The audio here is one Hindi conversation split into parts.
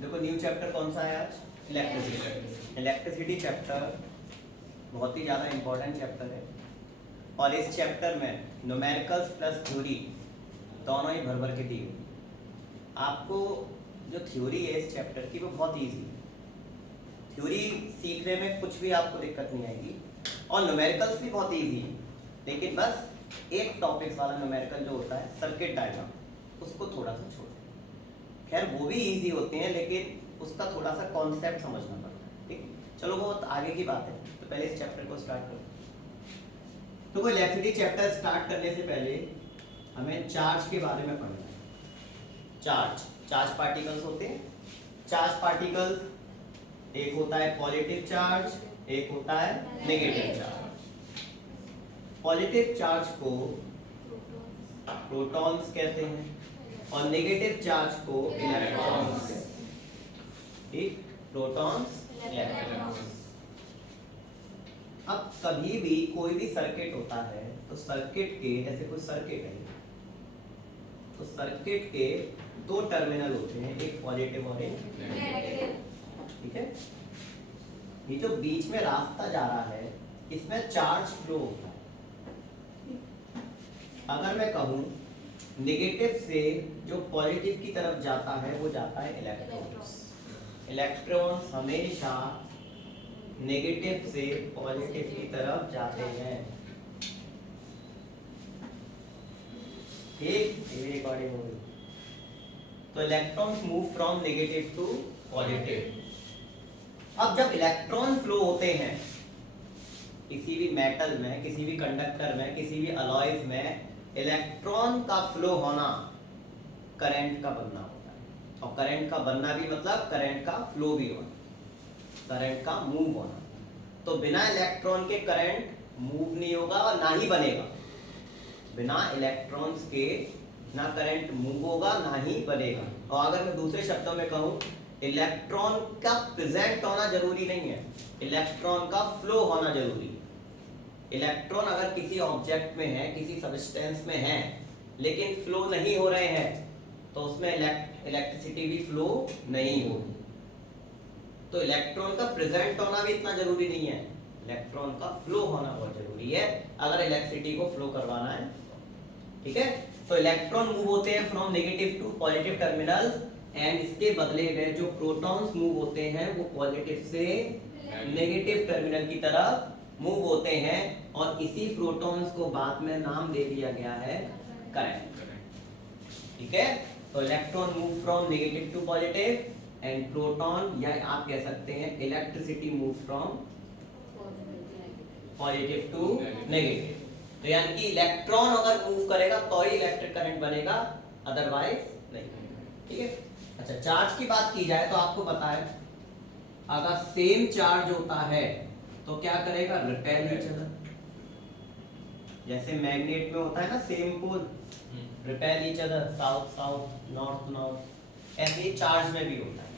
देखो न्यू चैप्टर कौन सा है आज? इलेक्ट्रिसिटी। इलेक्ट्रिसिटी चैप्टर बहुत ही ज़्यादा इंपॉर्टेंट चैप्टर है और इस चैप्टर में न्यूमेरिकल्स प्लस थ्योरी दोनों ही भर भर के दी हुई। आपको जो थ्योरी है इस चैप्टर की वो बहुत ईजी है, थ्योरी सीखने में कुछ भी आपको दिक्कत नहीं आएगी और न्यूमेरिकल्स भी बहुत ईजी है, लेकिन बस एक टॉपिक्स वाला न्यूमेरिकल जो होता है सर्किट डायग्राम उसको थोड़ा सा छोड़ दें। खैर वो भी ईजी होते हैं लेकिन उसका थोड़ा सा कॉन्सेप्ट समझना पड़ता है। ठीक, चलो बहुत आगे की बात है, तो पहले इस चैप्टर को स्टार्ट करो। तो कोई इलेक्ट्रिसिटी चैप्टर स्टार्ट करने से पहले हमें चार्ज के बारे में पढ़ना है। चार्ज पार्टिकल्स होते हैं। चार्ज पार्टिकल्स एक होता है पॉजिटिव चार्ज, एक होता है नेगेटिव चार्ज। पॉजिटिव चार्ज को प्रोटॉन्स कहते हैं और नेगेटिव चार्ज को इलेक्ट्रॉन्स कहते हैं। ठीक, प्रोटॉन्स इलेक्ट्रॉन्स। अब कभी भी कोई भी सर्किट होता है तो सर्किट के, जैसे कोई सर्किट है तो सर्किट के दो टर्मिनल होते हैं, एक पॉजिटिव और एक नेगेटिव। ठीक है, ये जो बीच में रास्ता जा रहा है इसमें चार्ज फ्लो होता है। अगर मैं कहूं नेगेटिव से जो पॉजिटिव की तरफ जाता है वो जाता है इलेक्ट्रॉन्स। इलेक्ट्रॉन्स हमेशा नेगेटिव से पॉजिटिव की तरफ जाते हैं। ठीक, ये रिकॉर्डिंग हो गई। तो electrons move from negative to positive. अब जब इलेक्ट्रॉन फ्लो होते हैं किसी भी मेटल में, किसी भी कंडक्टर में, किसी भी अलॉयज में, इलेक्ट्रॉन का फ्लो होना करंट का बनना होता है और करंट का बनना भी मतलब करंट का फ्लो भी होना, करंट का मूव होना। तो बिना इलेक्ट्रॉन के करंट मूव नहीं होगा और ना ही बनेगा। बिना इलेक्ट्रॉन्स के ना करंट मूव होगा ना ही बनेगा। और अगर मैं दूसरे शब्दों में कहूं, इलेक्ट्रॉन का प्रेजेंट होना जरूरी नहीं है, इलेक्ट्रॉन का फ्लो होना जरूरी है। इलेक्ट्रॉन अगर किसी ऑब्जेक्ट में है, किसी सब्सटेंस में है, लेकिन फ्लो नहीं हो रहे हैं तो उसमें इलेक्ट्रिसिटी भी फ्लो नहीं होगी। तो इलेक्ट्रॉन का प्रेजेंट होना भी इतना जरूरी नहीं है, इलेक्ट्रॉन का फ्लो होना बहुत जरूरी है अगर इलेक्ट्रिसिटी को फ्लो करवाना है। ठीक है, तो इलेक्ट्रॉन मूव होते हैं from negative to positive terminals and इसके बदले में जो प्रोटॉन्स मूव होते हैं वो पॉजिटिव से नेगेटिव टर्मिनल की तरफ मूव होते हैं और इसी प्रोटॉन्स को बाद में नाम दे दिया गया है करंट। ठीक है, तो electron move from negative to positive and proton, या आप कह सकते हैं electricity move from positive to negative. तो यानी कि इलेक्ट्रॉन अगर मूव करेगा तो ही इलेक्ट्रिक करंट बनेगा, अदरवाइज नहीं। ठीक है, अच्छा चार्ज की बात की जाए तो आपको पता है अगर सेम चार्ज होता है तो क्या करेगा, रिपेल ईच अदर। जैसे मैग्नेट में होता है ना same pole, repel each other, south south, north north, ऐसे ही चार्ज में भी होता है।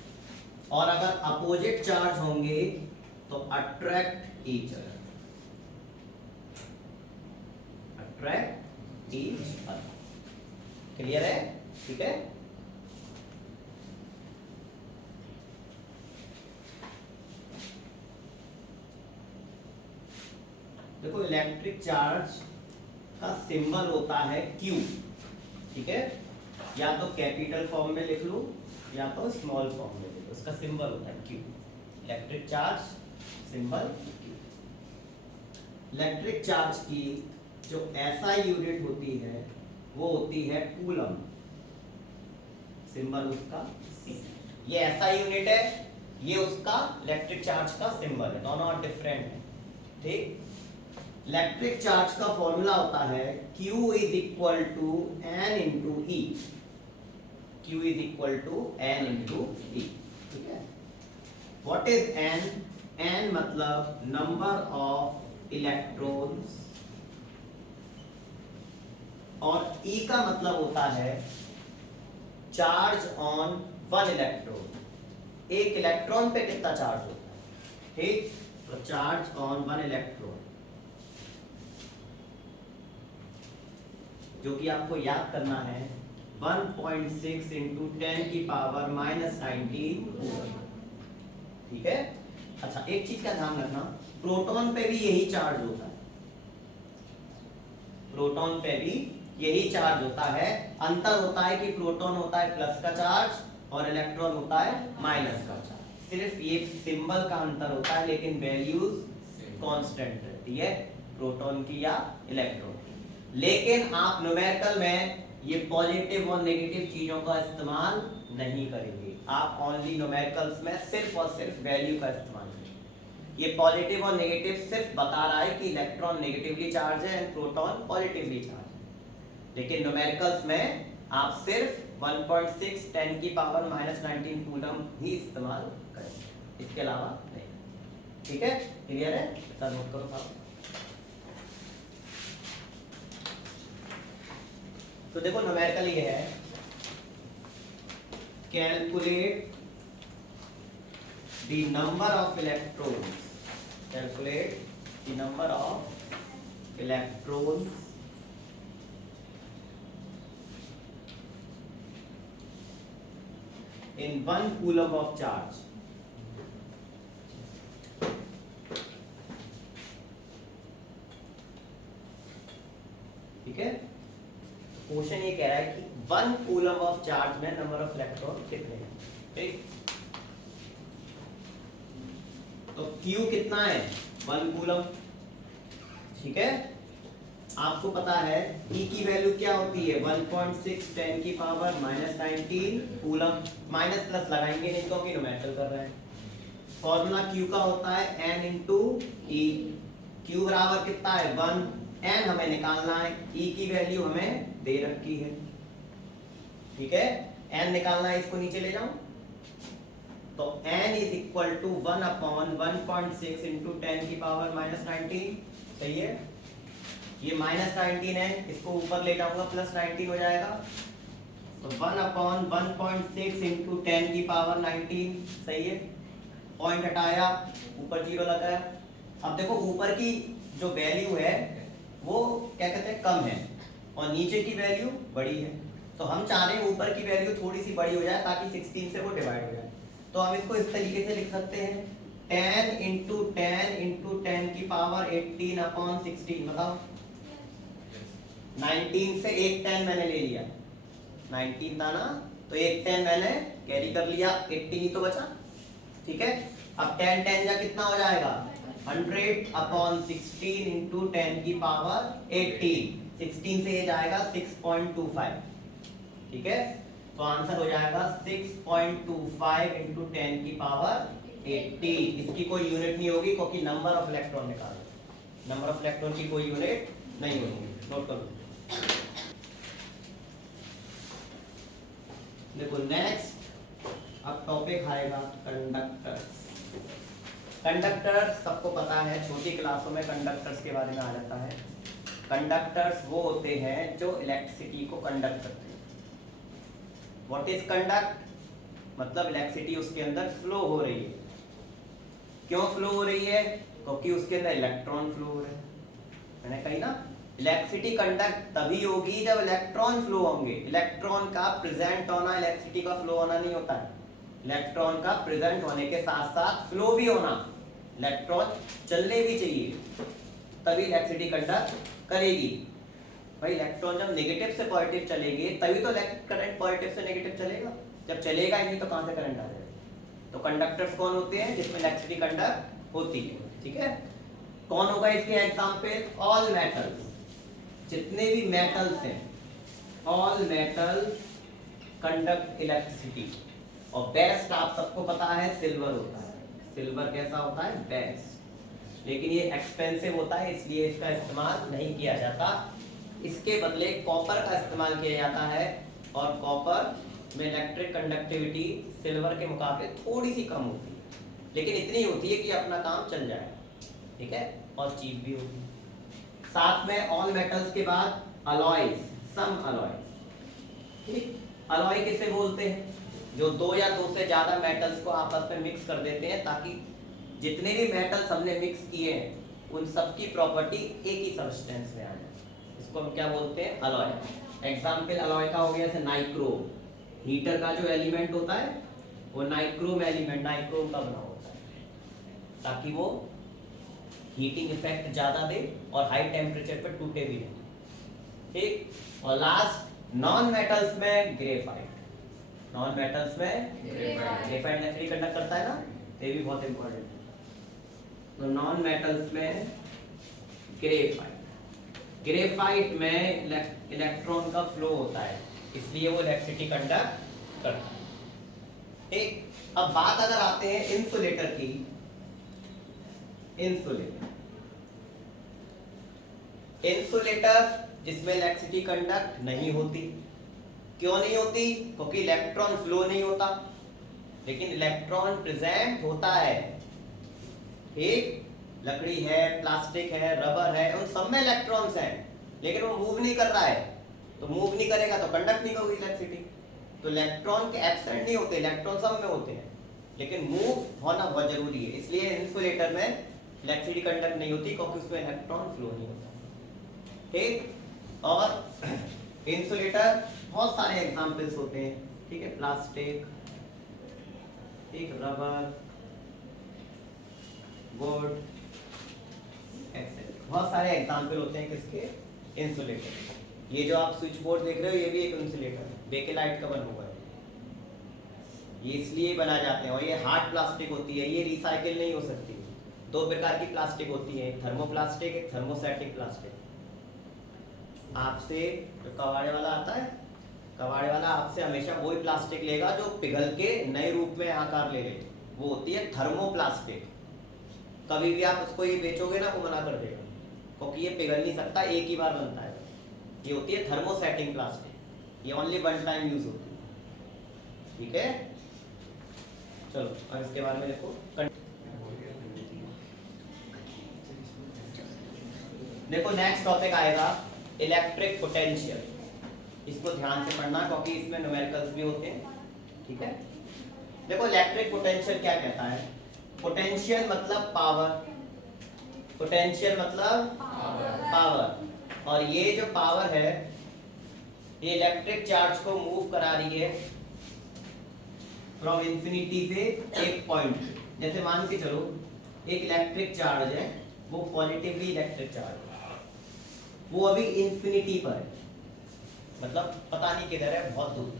और अगर अपोजिट चार्ज होंगे तो attract each other, attract each other. Clear है? ठीक है, देखो इलेक्ट्रिक चार्ज का सिंबल होता है Q। ठीक है, या तो कैपिटल फॉर्म में लिख लो या तो स्मॉल फॉर्म में लिख लो, उसका सिंबल होता है Q। Electric charge symbol Q। Electric charge की जो SI यूनिट होती है वो होती है कूलम, सिंबल उसका C। ये SI यूनिट है, ये उसका इलेक्ट्रिक चार्ज का सिंबल है, दोनों डिफरेंट है। ठीक, इलेक्ट्रिक चार्ज का फॉर्मूला होता है Q is equal to N into E। Q is equal to N into E। ठीक है, व्हाट इज N? N मतलब नंबर ऑफ इलेक्ट्रॉन्स और E का मतलब होता है चार्ज ऑन वन इलेक्ट्रॉन। एक इलेक्ट्रॉन पे कितना चार्ज होता है। ठीक, तो चार्ज ऑन वन इलेक्ट्रॉन, जो कि आपको याद करना है 1.6 इंटू 10 की पावर -19। ठीक है। अच्छा, एक चीज का ध्यान रखना, प्रोटॉन पे भी यही चार्ज होता है, प्रोटॉन पे भी यही चार्ज होता है। अंतर होता है कि प्रोटॉन होता है प्लस का चार्ज और इलेक्ट्रॉन होता है माइनस का चार्ज। सिर्फ ये सिंबल का अंतर होता है, लेकिन वैल्यूज कांस्टेंट रहती है प्रोटॉन की या इलेक्ट्रॉन की। लेकिन आप न्यूमेरिकल में ये पॉजिटिव और नेगेटिव चीजों का इस्तेमाल नहीं करेंगे। आप ओनली न्यूमेरिकल्स में सिर्फ और सिर्फ वैल्यू का इस्तेमाल करेंगे। ये पॉजिटिव और नेगेटिव सिर्फ बता रहा है कि इलेक्ट्रॉन नेगेटिवली चार्ज है एंड प्रोटॉन पॉजिटिवली चार्ज है। लेकिन न्यूमेरिकल्स में आप सिर्फ 1.6 10 की पावर -19 कूलम ही इस्तेमाल करेंगे, इसके अलावा नहीं। ठीक है, क्लियर है? सर नोट करो साहब। तो देखो न्यूमेरिकल ये है, calculate the number of electrons, calculate the number of electrons in 1 coulomb of charge। ठीक है, क्वेश्चन ये कह रहा है कि 1 कूलम ऑफ चार्ज में नंबर ऑफ इलेक्ट्रॉन कितने हैं। ठीक, तो Q कितना है 1 कूलम। ठीक है, आपको पता है E की वैल्यू क्या होती है 1.6 10 की पावर -19 कूलम। माइनस प्लस लगाएंगे नहीं क्योंकि न्यूमेरिकल कर रहे हैं। फॉर्मूला Q का होता है N इंटू E। Q बराबर कितना है 1, N हमें निकालना है, E की वैल्यू हमें दे रखी है। ठीक है, N निकालना है, इसको नीचे ले जाऊं तो N is equal to 1/1.6 into 10 की पावर -19। सही है, ये -19 है, इसको ऊपर ले जाऊंगा +19 हो जाएगा, तो 1/1.6 इंटू 10 की पावर 19। सही है, पॉइंट हटाया, ऊपर 0 लगाया। अब देखो ऊपर की जो वैल्यू है वो क्या कहते हैं कम है और नीचे की वैल्यू बड़ी है, तो हम चाह रहे हैं ऊपर की वैल्यू थोड़ी सी बड़ी हो जाए ताकि 16 से वो डिवाइड हो जाए। तो हम इसको इस तरीके से लिख सकते हैं 10 इंटू 10 की पावर 18/16। बताओ, 19 से एक 10 मैंने ले लिया, 19 था ना, तो एक 10 मैंने कैरी कर लिया, 18 ही तो बचा। ठीक है, अब 10 10 जा कितना हो जाएगा 100/16 इंटू 10 की पावर 18। 16 से ये जाएगा 6.25। ठीक है, तो आंसर हो जाएगा 6.25 इंटू 10 की पावर 18। इसकी कोई यूनिट नहीं होगी क्योंकि नंबर ऑफ इलेक्ट्रॉन निकालो, नंबर ऑफ इलेक्ट्रॉन की कोई यूनिट नहीं होगी। नोट करो। देखो नेक्स्ट अब टॉपिक आएगा कंडक्टर्स। कंडक्टर सबको पता है, छोटी क्लासों में कंडक्टर्स के बारे में आ जाता है। कंडक्टर्स वो होते हैं जो इलेक्ट्रिसिटी को कंडक्ट करते हैं। व्हाट इज कंडक्ट, मतलब इलेक्ट्रिसिटी उसके अंदर फ्लो हो रही है। क्यों फ्लो हो रही है, क्योंकि उसके अंदर इलेक्ट्रॉन फ्लो हो रहे हैं। मैंने कही ना, इलेक्ट्रिसिटी कंडक्ट तभी होगी जब इलेक्ट्रॉन फ्लो होंगे। इलेक्ट्रॉन का प्रेजेंट होना इलेक्ट्रिसिटी का फ्लो होना नहीं होता है। इलेक्ट्रॉन का प्रेजेंट होने के साथ साथ फ्लो भी होना, इलेक्ट्रॉन चलने भी चाहिए, तभी इलेक्ट्रिसिटी कंडक्ट करेगी। भाई इलेक्ट्रॉन जब नेगेटिव से पॉजिटिव चलेंगे तभी तो इलेक्ट्रिक करंट पॉजिटिव से नेगेटिव चलेगा। जब चलेगा ही नहीं तो कहां से करंट आ जाएगा। तो कंडक्टर्स कौन होते हैं, जिसमें इलेक्ट्रिसिटी कंडक्ट होती है। ठीक है, कौन होगा इसके एग्जांपल, ऑल मेटल्स, जितने भी मेटल्स हैं, ऑल मेटल्स कंडक्ट इलेक्ट्रिसिटी। और बेस्ट आप सबको पता है सिल्वर होता है। सिल्वर कैसा होता है, बेस्ट, लेकिन ये एक्सपेंसिव होता है इसलिए इसका इस्तेमाल नहीं किया जाता। इसके बदले कॉपर का इस्तेमाल किया जाता है, और कॉपर में इलेक्ट्रिक कंडक्टिविटी सिल्वर के मुकाबले थोड़ी सी कम होती है, लेकिन इतनी होती है कि अपना काम चल जाए। ठीक है, और चीप भी होती है। साथ में ऑल मेटल्स के बाद अलॉयज, सम अलॉयज। ठीक, अलॉय किसे बोलते हैं, जो दो या दो से ज्यादा मेटल्स को आपस में मिक्स कर देते हैं ताकि जितने भी मेटल्स हमने मिक्स किए हैं उन सब की प्रॉपर्टी एक ही सब्सटेंस में आ जाए। इसको हम क्या बोलते हैं, अलॉय। एग्जाम्पल अलॉय का हो गया जैसे नाइक्रोम, हीटर का जो एलिमेंट होता है वो नाइक्रोम एलिमेंट नाइक्रोम का बना होता है ताकि वो हीटिंग इफेक्ट ज्यादा दे और हाई टेम्परेचर पर टूटे भी नहीं, ठीक। और लास्ट नॉन मेटल्स में ग्रेफाइट, नॉन मेटल्स में ग्रेफाइट नेचुरली कंडक्ट करता है ना, ये भी बहुत इंपॉर्टेंट है। तो नॉन मेटल्स में ग्रेफाइट, ग्रेफाइट में इलेक्ट्रॉन का फ्लो होता है इसलिए वो इलेक्ट्रिसिटी कंडक्ट करता है, ठीक। अब बात अगर आते हैं इंसुलेटर की, इंसुलेटर जिसमें इलेक्ट्रिसिटी कंडक्ट नहीं होती, क्यों नहीं होती? क्योंकि इलेक्ट्रॉन फ्लो नहीं होता, लेकिन इलेक्ट्रॉन प्रेजेंट होता है, ठीक। लकड़ी है, प्लास्टिक है, रबर है, उन सब में इलेक्ट्रॉन्स हैं, लेकिन वो मूव नहीं कर रहा है, तो मूव नहीं करेगा तो कंडक्ट नहीं होगी इलेक्ट्रिसिटी। तो इलेक्ट्रॉन के एब्सेंट नहीं होते, इलेक्ट्रॉन सब में होते हैं, लेकिन मूव होना बहुत जरूरी है, इसलिए इंसुलेटर में इलेक्ट्रिसिटी कंडक्ट नहीं होती क्योंकि उसमें इलेक्ट्रॉन फ्लो नहीं होता, ठीक। और इंसुलेटर बहुत सारे एग्जांपल्स होते हैं, ठीक है, प्लास्टिक, ठीक, रबर, वुड, एक्सेट्रा, बहुत सारे एग्जांपल होते हैं किसके? इंसुलेटर। ये जो आप स्विच बोर्ड देख रहे हो ये भी एक इंसुलेटर है, बेकेलाइट का बना हुआ है, ये इसलिए बनाए जाते हैं। और ये हार्ड प्लास्टिक होती है, ये रिसाइकिल नहीं हो सकती। दो प्रकार की प्लास्टिक होती है, एक थर्मोप्लास्टिक, एक थर्मोसेटिक प्लास्टिक। आपसे जो कबाड़े वाला आता है, कबाड़े वाला आपसे हमेशा वही प्लास्टिक लेगा जो पिघल के नए रूप में आकार ले ले, वो होती है थर्मोप्लास्टिक। कभी भी आप उसको ये बेचोगे ना, वो मना कर देगा क्योंकि ये पिघल नहीं सकता, एक ही बार बनता है। ये होती है थर्मोसेटिंग प्लास्टिक, ये ओनली वन टाइम यूज होती है, ठीक है। चलो और इसके बारे में देखो, देखो नेक्स्ट टॉपिक आएगा इलेक्ट्रिक पोटेंशियल। इसको ध्यान से पढ़ना क्योंकि इसमें न्यूमेरिकल्स भी होते हैं, ठीक है। देखो इलेक्ट्रिक पोटेंशियल क्या कहता है? पोटेंशियल मतलब पावर, पोटेंशियल मतलब पावर। और ये जो पावर है ये इलेक्ट्रिक चार्ज को मूव करा रही है फ्रॉम इंफिनिटी से एक पॉइंट। जैसे मान के चलो एक इलेक्ट्रिक चार्ज है, वो पॉजिटिवली इलेक्ट्रिक चार्ज है, वो अभी इंफिनिटी पर है, मतलब पता नहीं किधर है, बहुत दूर।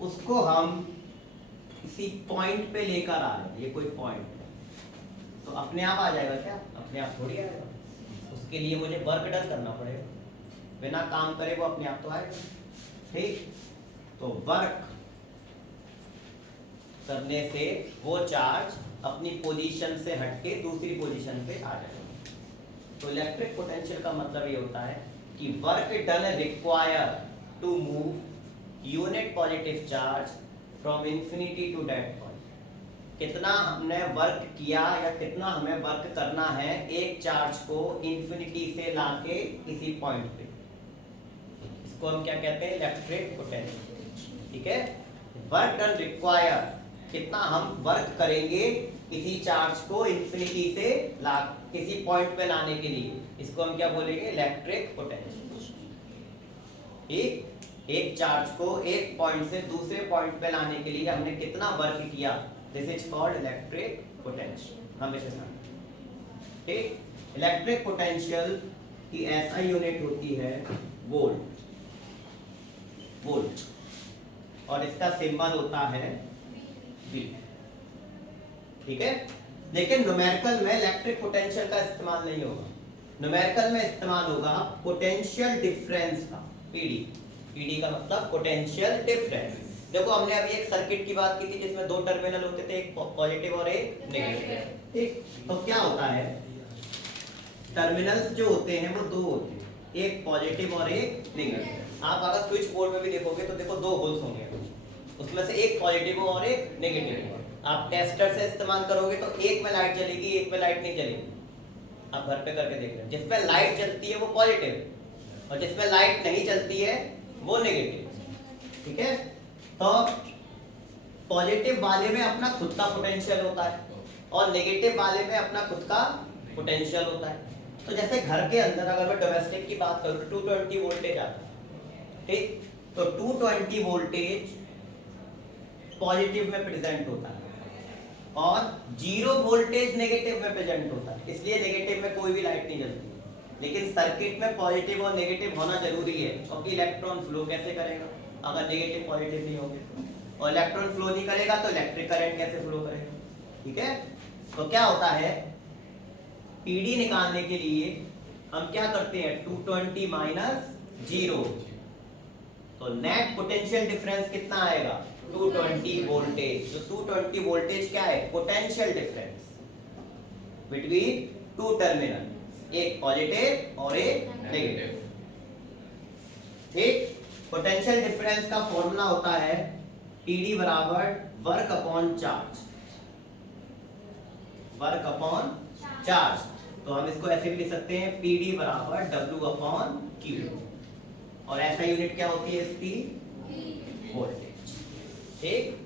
उसको हम किसी पॉइंट पे लेकर आ रहे हैं, ये कोई पॉइंट है, तो अपने आप आ जाएगा क्या? अपने आप थोड़ी आएगा, उसके लिए मुझे वर्क डन करना पड़ेगा, बिना काम करे वो अपने आप तो आएगा, ठीक। तो वर्क करने से वो चार्ज अपनी पोजीशन से हटके दूसरी पोजीशन पे आ जाएगा। तो इलेक्ट्रिक पोटेंशियल का मतलब ये होता है कि work done require to move unit positive charge from infinity to that point. कितना हमने वर्क किया या कितना हमें वर्क करना है एक चार्ज को इंफिनिटी से लाके किसी पॉइंट पे, इसको हम क्या कहते हैं? इलेक्ट्रिक पोटेंशियल, ठीक है। वर्क डन रिक्वायर, कितना हम वर्क करेंगे किसी चार्ज को इंफिनिटी से किसी पॉइंट पे लाने के लिए, इसको हम क्या बोलेंगे? इलेक्ट्रिक पोटेंशियल, ठीक। एक चार्ज को एक पॉइंट से दूसरे पॉइंट पे लाने के लिए हमने कितना वर्क किया, this is called electric potential, हमेशा ध्यान, ठीक। इलेक्ट्रिक पोटेंशियल की ऐसा यूनिट होती है वोल्ट, वोल्ट, और इसका सिंबल होता है V, ठीक है। लेकिन न्यूमेरिकल में इलेक्ट्रिक पोटेंशियल का इस्तेमाल नहीं होगा, न्यूमेरिकल में इस्तेमाल होगा पोटेंशियल डिफरेंस का, पीडी। पीडी का मतलब पोटेंशियल डिफरेंस। देखो हमने अभी एक सर्किट की बात की थी जिसमें दो टर्मिनल होते थे, एक पॉजिटिव और एक नेगेटिव, ठीक। तो क्या होता है, टर्मिनल्स जो होते हैं वो दो होते हैं, एक पॉजिटिव और एक नेगेटिव। आप अगर स्विच बोर्ड में भी देखोगे तो देखो दो होल्स होंगे, उसमें से एक पॉजिटिव और एक नेगेटिव। आप टेस्टर से इस्तेमाल करोगे तो एक में लाइट जलेगी, एक में लाइट नहीं जलेगी। आप घर पे करके देख रहे हैं, जिसमें लाइट जलती है वो पॉजिटिव और जिसमें लाइट नहीं जलती है वो नेगेटिव, ठीक है। तो पॉजिटिव वाले में अपना खुद का पोटेंशियल होता है और नेगेटिव वाले में अपना खुद का पोटेंशियल होता है। तो जैसे घर के अंदर अगर मैं डोमेस्टिक की बात करूं तो 220 वोल्टेज आता है, ठीक। तो 220 वोल्टेज पॉजिटिव में प्रेजेंट होता है और 0 वोल्टेज नेगेटिव में प्रेजेंट होता है, इसलिए नेगेटिव में कोई भी लाइट नहीं जलती। लेकिन सर्किट में पॉजिटिव और नेगेटिव होना जरूरी है, क्योंकि इलेक्ट्रॉन फ्लो कैसे करेगा अगर नेगेटिव पॉजिटिव नहीं होंगे, और इलेक्ट्रॉन फ्लो नहीं करेगा तो इलेक्ट्रिक करंट कैसे फ्लो करेगा, ठीक है। तो क्या होता है, पीडी निकालने के लिए हम क्या करते हैं, 220 माइनस 0, तो नेट पोटेंशियल डिफरेंस कितना आएगा, 220 वोल्टेज। तो 220 वोल्टेज क्या है, potential difference between two terminal, एक पॉजिटिव और एक नेगेटिव, ठीक। पोटेंशियल डिफरेंस का फॉर्मूला होता है पीडी बराबर work upon charge, work upon charge. तो हम इसको ऐसे भी लिख सकते हैं, पीडी बराबर डब्ल्यू अपॉन क्यू, और ऐसा यूनिट क्या होती है इसकी, वोल्टेज, ठीक।